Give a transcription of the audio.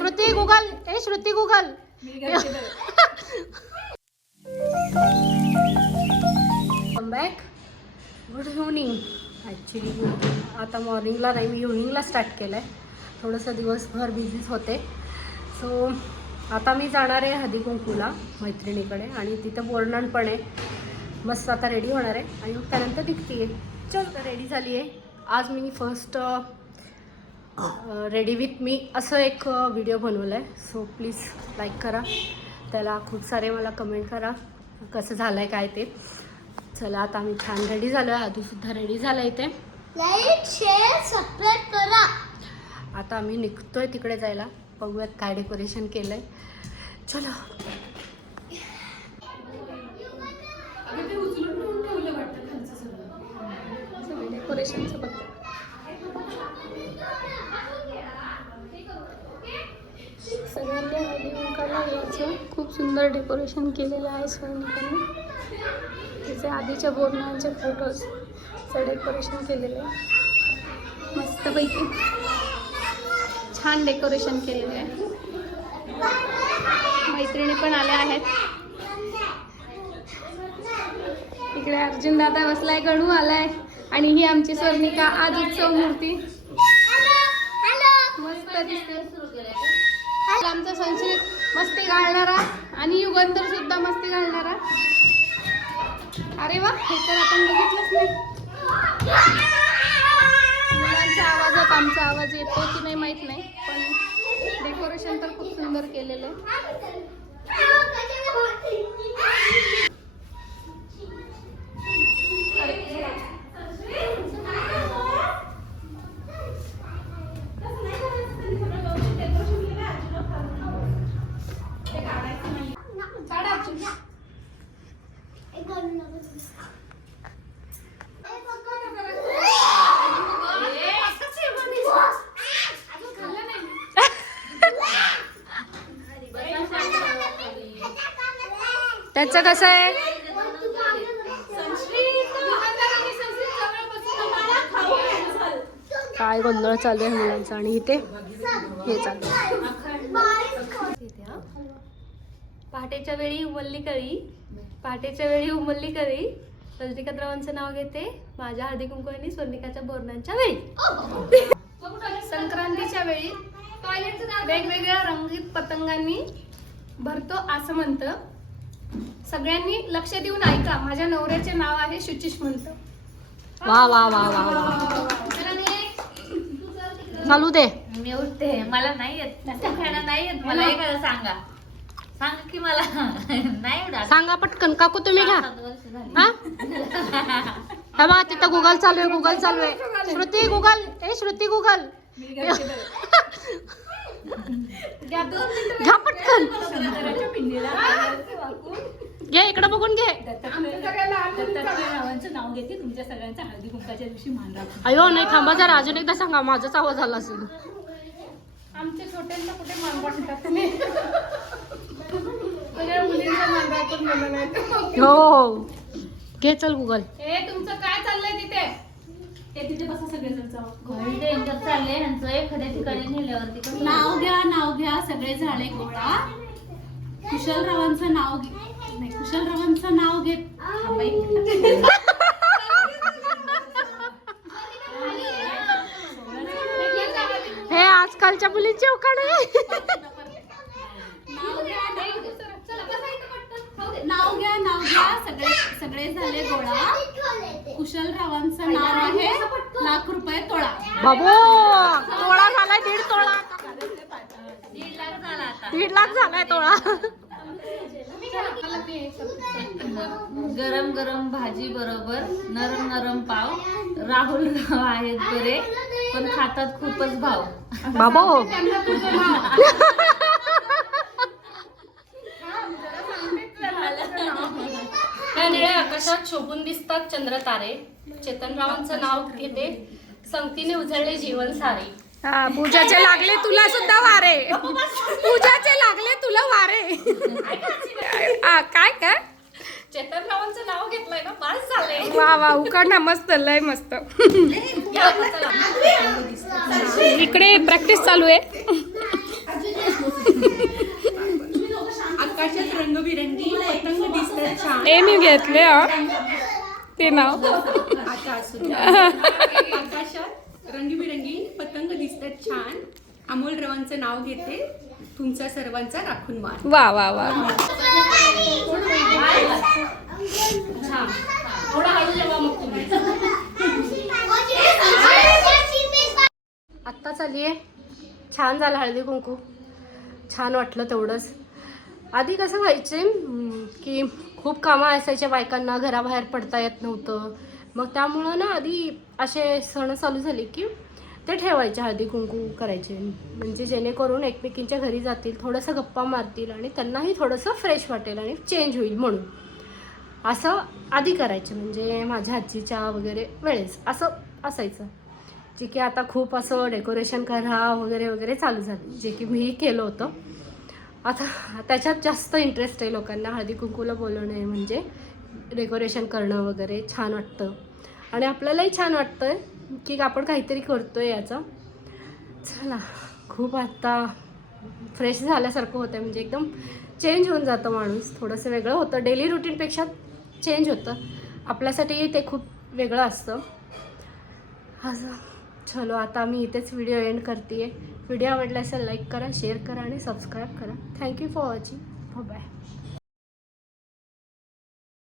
श्रुती गुगल, ए Shruti Gugale. Come back. Good evening. Actually आता मॉर्निंगला नाही, मी इव्हनिंगला स्टार्ट केलं आहे. थोडंसं दिवसभर बिझीच होते. सो आता मी जाणार आहे हळदी कुंकूला मैत्रिणीकडे, आणि तिथं बोर्डन पण आहे. मस्त आता रेडी होणार आहे आणि मग त्यानंतर निघते आहे. चल रेडी झाली आहे. आज मी फर्स्ट रेडी विथ मी असं एक व्हिडिओ बनवला आहे. सो प्लीज लाईक करा, त्याला खूप सारे मला कमेंट करा कसं झालं आहे काय ते. चला आता आम्ही छान रेडी झालो आहे. आधीसुद्धा रेडी झालं इथे. लाईक शेअर सबस्क्राईब करा. आता आम्ही निघतोय तिकडे जायला. बघूयात काय डेकोरेशन केलं आहे. चलो. डेकोरेशनचं बघ. सगळ्यांनी हळदी कुंकाला यायचं. खूप सुंदर डेकोरेशन केलेलं आहे सोनीकडे. तिचे आधीच्या बोरणांचे फोटोजचं डेकोरेशन केलेलं आहे मस्तपैकी. छान डेकोरेशन केलेलं आहे. मैत्रिणी पण आल्या आहेत. इकडे अर्जुन दादा बसलाय, गणू आलाय, आणि ही आमची स्वर्णिका आज उत्सव मूर्ती मस्त दिसते. आमचा संस्कृत मस्ती घालणारा आणि युगंधर सुद्धा मस्ती घालणारा. अरे वा, हे तर आपण बघितलंच नाही. मुलांच्या आवाजात आमचा आवाज येतो की नाही माहित नाही, पण डेकोरेशन तर खूप सुंदर केलेलं आहे. त्याचं कसं आहे? काय गोंधळ चालू आहे मुलांचा. आणि इथे हे चालू आहे. पहाटेच्या वेळी उमलली कळी, पहाटेच्या वेळी उमलली कळी. रजनीकांतरावांचं नाव घेते माझ्या हळदी कुंकू स्वर्णिकाच्या बोरणांच्या वेळी. संक्रांतीच्या वेळी वेगवेगळ्या रंगीत पतंगांनी भरतो असं म्हणतं. सगळ्यांनी लक्ष देऊन ऐका. माझ्या नवऱ्याचे नाव आहे शुचिश म्हणतं. वा वा वा वा वा. चालू दे. मी उठते. मला नाही येत खेळणं, नाही येत मला. एखादं सांगा की मला नाही उडा. सांगा पटकन. काकू तुम्ही घ्या. हा बा तिथं गुगल चालू आहे, गुगल चालू आहे. श्रुती गुगल, ए श्रुती गुगल. घ्या पटकन. घे इकडं बघून घे. नाव घेते तुमच्या सगळ्यांच्या हळदी कुंकाच्या दिवशी मान राखून. अयो नाही, थांबा जरा. अजून एकदा सांगा. माझाच आवाज आला असेल. आमच्या छोट्यांना कुठे मान राखतात तुम्ही? सगळ्या मुलींचा मान राखून मला नाही. हो घे चल गुगल. हे तुमचं काय चाललंय तिथे? ते तिथे बसा सगळेजण. चाललंय ह्यांचं एखाद्या ठिकाणी नेल्यावरती. नाव घ्या सगळे झाले गोळा. कुशलरावांचं नाव घे. नाही, कुशलरावांचं नाव घेत. हे आजकालच्या मुलींचे उखाणे. नाव घ्या सगळे झाले गोळा. कुशलरावांचं नाव आहे ₹1,00,000 तोळा. बाबू तोळा झालाय. 1.5 तोळा. 1.5 लाख झालाय तोळा. गरम गरम भाजी बरोबर नरम नरम पाव. राहुल राव आहेत बरे पण खातात खूपच भाव. बाबू त्या निळ्या आकाशात शोभून दिसतात चंद्र तारे. चेतनरावांचं नाव घेते संगतीने उजळले जीवन सारे. पूजाचे लागले तुला सुद्धा वारे. पूजाचे लागले तुला वारे. काय काय चेतनरावांचं नाव घेतलंय ना, पास झाले. वा वा उकाडा मस्त, लय मस्त. इकडे प्रॅक्टिस चालू आहे. एनी घेतले ते नाव आता असू द्या. आकाशात रंगीबिरंगी पतंग दिसतात छान. अमोल रावांचं नाव घेते, तुमचा सर्वांचा राखून मान. वा वा वा. थोडा हळू जेवा मग तुम्ही. आत्ताच आली आहे. छान झालं हळदी कुंकू. छान वाटलं तेवढंच. आधी कसं व्हायचे की खूप कामं असायच्या बायकांना, घराबाहेर पडता येत नव्हतं. मग त्यामुळं ना आधी असे सण चालू झाले की ते ठेवायचे, हळदी कुंकू करायचे, म्हणजे जेणेकरून एकमेकींच्या घरी जातील, थोडंसं गप्पा मारतील आणि त्यांनाही थोडंसं फ्रेश वाटेल आणि चेंज होईल म्हणून असं आधी करायचे. म्हणजे माझ्या आजीच्या वगैरे वेळेस असं असायचं, जे की आता खूप असं डेकोरेशन करा वगैरे वगैरे चालू झालं, जे की मीही केलं होतं. आता त्याच्यात जास्त इंटरेस्ट आहे लोकांना. हळदी कुंकूला बोलवणं म्हणजे डेकोरेशन करणं वगैरे छान वाटतं आणि आपल्यालाही छान वाटतं की आपण काहीतरी करतो आहे याचं. चला, खूप आता फ्रेश झाल्यासारखं होतं, म्हणजे एकदम चेंज होऊन जातं माणूस. थोडंसं वेगळं होतं, डेली रुटीनपेक्षा चेंज होतं. आपल्यासाठी ते खूप वेगळं असतं. असं चलो, आता मी इथेच व्हिडिओ एंड करते आहे. व्हिडिओ आवडला असेल लाईक करा, शेअर करा आणि सबस्क्राईब करा. Thank you for watching. बाय.